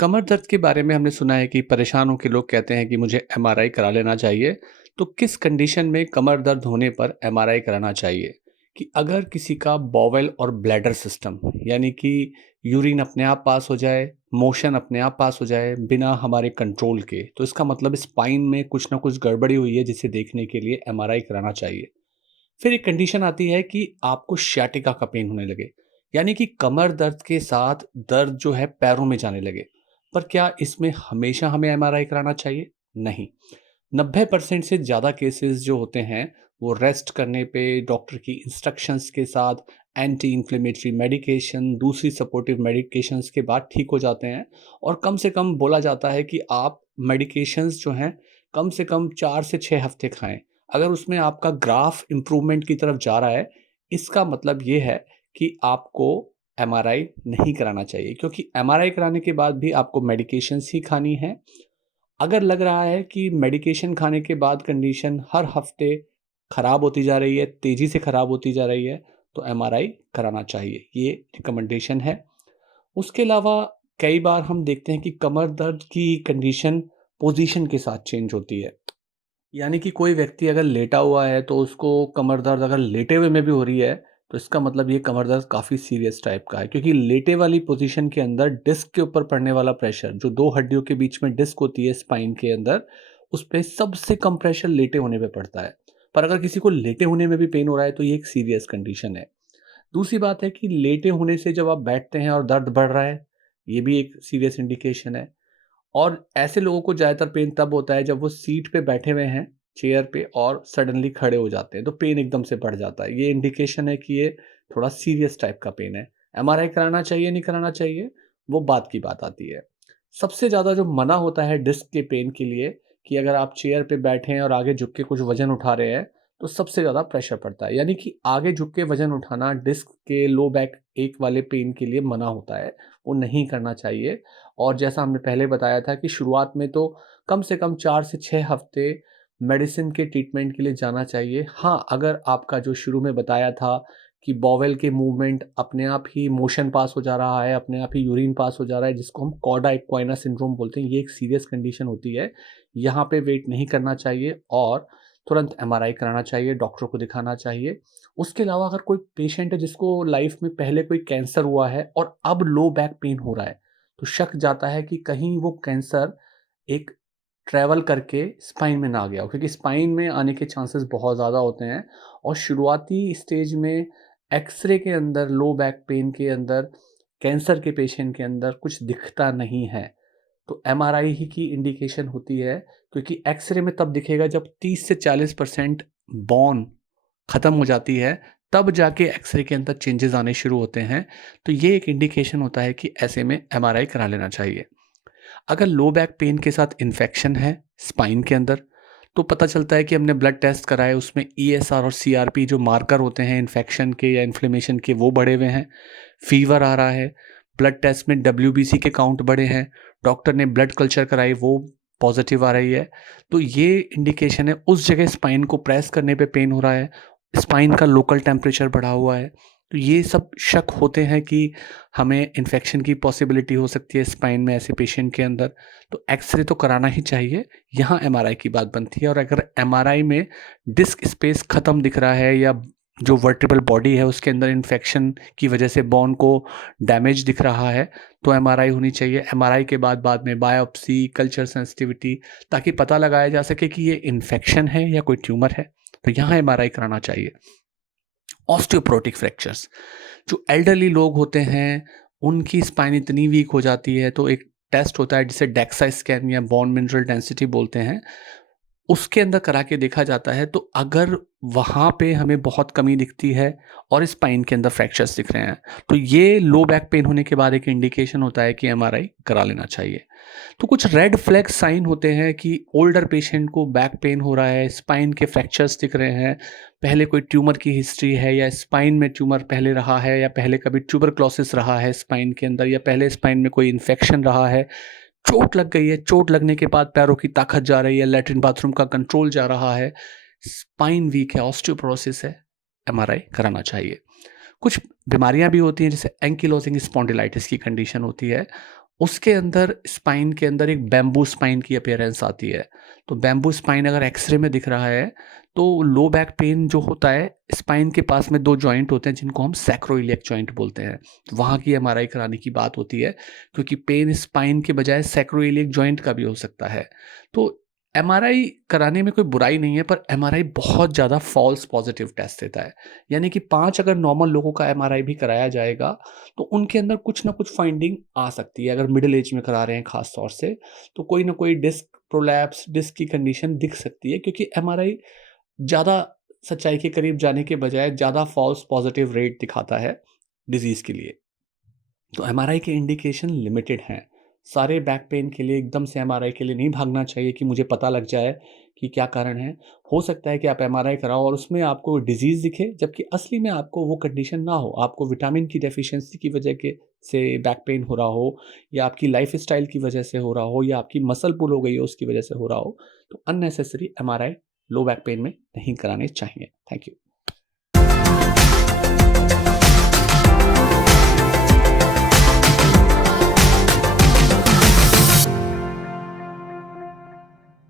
कमर दर्द के बारे में हमने सुना है कि परेशान होके लोग कहते हैं कि मुझे एमआरआई करा लेना चाहिए। तो किस कंडीशन में कमर दर्द होने पर एमआरआई कराना चाहिए? कि अगर किसी का बॉवेल और ब्लैडर सिस्टम यानी कि यूरिन अपने आप पास हो जाए, मोशन अपने आप पास हो जाए बिना हमारे कंट्रोल के, तो इसका मतलब स्पाइन में कुछ ना कुछ गड़बड़ी हुई है जिसे देखने के लिए एमआरआई कराना चाहिए। फिर एक कंडीशन आती है कि आपको सियाटिका का पेन होने लगे, यानी कि कमर दर्द के साथ दर्द जो है पैरों में जाने लगे। पर क्या इसमें हमेशा हमें एमआरआई कराना चाहिए? नहीं। 90% से ज़्यादा केसेस जो होते हैं वो रेस्ट करने पे डॉक्टर की इंस्ट्रक्शंस के साथ एंटी इन्फ्लेमेटरी मेडिकेशन, दूसरी सपोर्टिव मेडिकेशंस के बाद ठीक हो जाते हैं। और कम से कम बोला जाता है कि आप मेडिकेशंस जो हैं कम से कम 4 से 6 हफ्ते खाएं। अगर उसमें आपका ग्राफ इम्प्रूवमेंट की तरफ जा रहा है, इसका मतलब ये है कि आपको एमआरआई नहीं कराना चाहिए, क्योंकि एमआरआई कराने के बाद भी आपको मेडिकेशंस ही खानी है। अगर लग रहा है कि मेडिकेशन खाने के बाद कंडीशन हर हफ्ते खराब होती जा रही है, तेज़ी से खराब होती जा रही है, तो एमआरआई कराना चाहिए। ये रिकमेंडेशन है। उसके अलावा कई बार हम देखते हैं कि कमर दर्द की कंडीशन पोजीशन के साथ चेंज होती है। यानी कि कोई व्यक्ति अगर लेटा हुआ है तो उसको कमर दर्द अगर लेटे हुए में भी हो रही है, तो इसका मतलब ये कमर दर्द काफ़ी सीरियस टाइप का है, क्योंकि लेटे वाली पोजीशन के अंदर डिस्क के ऊपर पड़ने वाला प्रेशर, जो 2 हड्डियों के बीच में डिस्क होती है स्पाइन के अंदर, उस पे सबसे कम प्रेशर लेटे होने पे पड़ता है। पर अगर किसी को लेटे होने में भी पेन हो रहा है तो ये एक सीरियस कंडीशन है। दूसरी बात है कि लेटे होने से जब आप बैठते हैं और दर्द बढ़ रहा है, ये भी एक सीरियस इंडिकेशन है। और ऐसे लोगों को ज़्यादातर पेन तब होता है जब वो सीट पे बैठे हुए हैं, चेयर पे, और सडनली खड़े हो जाते हैं, तो पेन एकदम से बढ़ जाता है। ये इंडिकेशन है कि ये थोड़ा सीरियस टाइप का पेन है। एमआरआई कराना चाहिए, नहीं कराना चाहिए, वो बात की बात आती है। सबसे ज़्यादा जो मना होता है डिस्क के पेन के लिए, कि अगर आप चेयर पे बैठे हैं और आगे झुक के कुछ वज़न उठा रहे हैं, तो सबसे ज़्यादा प्रेशर पड़ता है। यानी कि आगे झुक के वज़न उठाना डिस्क के लो बैक एक वाले पेन के लिए मना होता है, वो नहीं करना चाहिए। और जैसा हमने पहले बताया था कि शुरुआत में तो कम से कम 4 से 6 हफ्ते मेडिसिन के ट्रीटमेंट के लिए जाना चाहिए। हाँ, अगर आपका जो शुरू में बताया था कि बॉवेल के मूवमेंट अपने आप ही मोशन पास हो जा रहा है, अपने आप ही यूरिन पास हो जा रहा है, जिसको हम कॉर्डा इक्वाइना सिंड्रोम बोलते हैं, ये एक सीरियस कंडीशन होती है। यहाँ पे वेट नहीं करना चाहिए और तुरंत एमआरआई कराना चाहिए, डॉक्टर को दिखाना चाहिए। उसके अलावा अगर कोई पेशेंट है जिसको लाइफ में पहले कोई कैंसर हुआ है और अब लो बैक पेन हो रहा है, तो शक जाता है कि कहीं वो कैंसर एक ट्रैवल करके स्पाइन में ना आ गया हो, क्योंकि स्पाइन में आने के चांसेस बहुत ज़्यादा होते हैं। और शुरुआती स्टेज में एक्सरे के अंदर लो बैक पेन के अंदर कैंसर के पेशेंट के अंदर कुछ दिखता नहीं है, तो एमआरआई ही की इंडिकेशन होती है, क्योंकि एक्सरे में तब दिखेगा जब 30 से 40% बोन खत्म हो जाती है, तब जाके एक्सरे के अंदर चेंजेस आने शुरू होते हैं। तो ये एक इंडिकेशन होता है कि ऐसे में एमआरआई करा लेना चाहिए। अगर लो बैक पेन के साथ इन्फेक्शन है स्पाइन के अंदर, तो पता चलता है कि हमने ब्लड टेस्ट कराए, उसमें ईएसआर और सीआरपी जो मार्कर होते हैं इन्फेक्शन के या इन्फ्लेमेशन के, वो बढ़े हुए हैं। फीवर आ रहा है, ब्लड टेस्ट में डब्ल्यूबीसी के काउंट बढ़े हैं, डॉक्टर ने ब्लड कल्चर कराई, वो पॉजिटिव आ रही है, तो ये इंडिकेशन है उस जगह स्पाइन को प्रेस करने पे पेन हो रहा है, स्पाइन का लोकल टेम्परेचर बढ़ा हुआ है। तो ये सब शक होते हैं कि हमें इन्फेक्शन की पॉसिबिलिटी हो सकती है स्पाइन में ऐसे पेशेंट के अंदर, तो एक्स-रे तो कराना ही चाहिए। यहाँ एमआरआई की बात बनती है, और अगर एमआरआई में डिस्क स्पेस ख़त्म दिख रहा है या जो वर्टेब्रल बॉडी है उसके अंदर इन्फेक्शन की वजह से बोन को डैमेज दिख रहा है, तो एमआरआई होनी चाहिए। एमआरआई के बाद में बायोप्सी, कल्चर सेंसिटिविटी, ताकि पता लगाया जा सके कि ये इन्फेक्शन है या कोई ट्यूमर है, तो यहाँ एमआरआई कराना चाहिए। ऑस्टियोपोरोटिक फ्रैक्चर्स, जो एल्डरली लोग होते हैं, उनकी स्पाइन इतनी वीक हो जाती है, तो एक टेस्ट होता है जिसे डेक्सा स्कैन या बोन मिनरल डेंसिटी बोलते हैं, उसके अंदर करा के देखा जाता है। तो अगर वहाँ पे हमें बहुत कमी दिखती है और स्पाइन के अंदर फ्रैक्चर्स दिख रहे हैं, तो ये लो बैक पेन होने के बाद एक इंडिकेशन होता है कि एमआरआई करा लेना चाहिए। तो कुछ रेड फ्लैग साइन होते हैं कि ओल्डर पेशेंट को बैक पेन हो रहा है, स्पाइन के फ्रैक्चर्स दिख रहे हैं, पहले कोई ट्यूमर की हिस्ट्री है, या स्पाइन में ट्यूमर पहले रहा है, या पहले कभी ट्यूबरक्लोसिस रहा है स्पाइन के अंदर, या पहले स्पाइन में कोई इन्फेक्शन रहा है, चोट लग गई है, चोट लगने के बाद पैरों की ताकत जा रही है, लैट्रिन बाथरूम का कंट्रोल जा रहा है, स्पाइन वीक है, ऑस्टियोपोरोसिस है, एमआरआई कराना चाहिए। कुछ बीमारियां भी होती हैं, जैसे एंकिलोजिंग स्पॉन्डिलाइटिस की कंडीशन होती है, उसके अंदर स्पाइन के अंदर एक बैम्बू स्पाइन की अपीयरेंस आती है। तो बैम्बू स्पाइन अगर एक्स-रे में दिख रहा है, तो लो बैक पेन जो होता है, स्पाइन के पास में 2 जॉइंट होते हैं जिनको हम सैक्रोइलियक जॉइंट बोलते हैं। तो वहाँ की एमआरआई कराने की बात होती है, क्योंकि पेन स्पाइन के बजाय सैक्रोइलियक जॉइंट का भी हो सकता है। तो एमआरआई कराने में कोई बुराई नहीं है, पर एमआरआई बहुत ज़्यादा फ़ॉल्स पॉज़िटिव टेस्ट देता है। यानी कि 5 अगर नॉर्मल लोगों का एमआरआई भी कराया जाएगा, तो उनके अंदर कुछ ना कुछ फाइंडिंग आ सकती है। अगर मिडल एज में करा रहे हैं ख़ास तौर से, तो कोई ना कोई डिस्क प्रोलैप्स, डिस्क की कंडीशन दिख सकती है, क्योंकि एमआरआई ज़्यादा सच्चाई के करीब जाने के बजाय ज़्यादा फ़ॉल्स पॉज़िटिव रेट दिखाता है डिज़ीज़ के लिए। तो एमआरआई के इंडिकेशन लिमिटेड हैं। सारे बैक पेन के लिए एकदम से एमआरआई के लिए नहीं भागना चाहिए कि मुझे पता लग जाए कि क्या कारण है। हो सकता है कि आप एमआरआई कराओ और उसमें आपको डिज़ीज़ दिखे, जबकि असली में आपको वो कंडीशन ना हो। आपको विटामिन की डेफ़िशिएंसी की वजह के से बैक पेन हो रहा हो, या आपकी लाइफ़स्टाइल की वजह से हो रहा हो, या आपकी मसल पुल हो गई हो उसकी वजह से हो रहा हो। तो unnecessary MRI low back pain में नहीं कराने चाहिए। Thank you.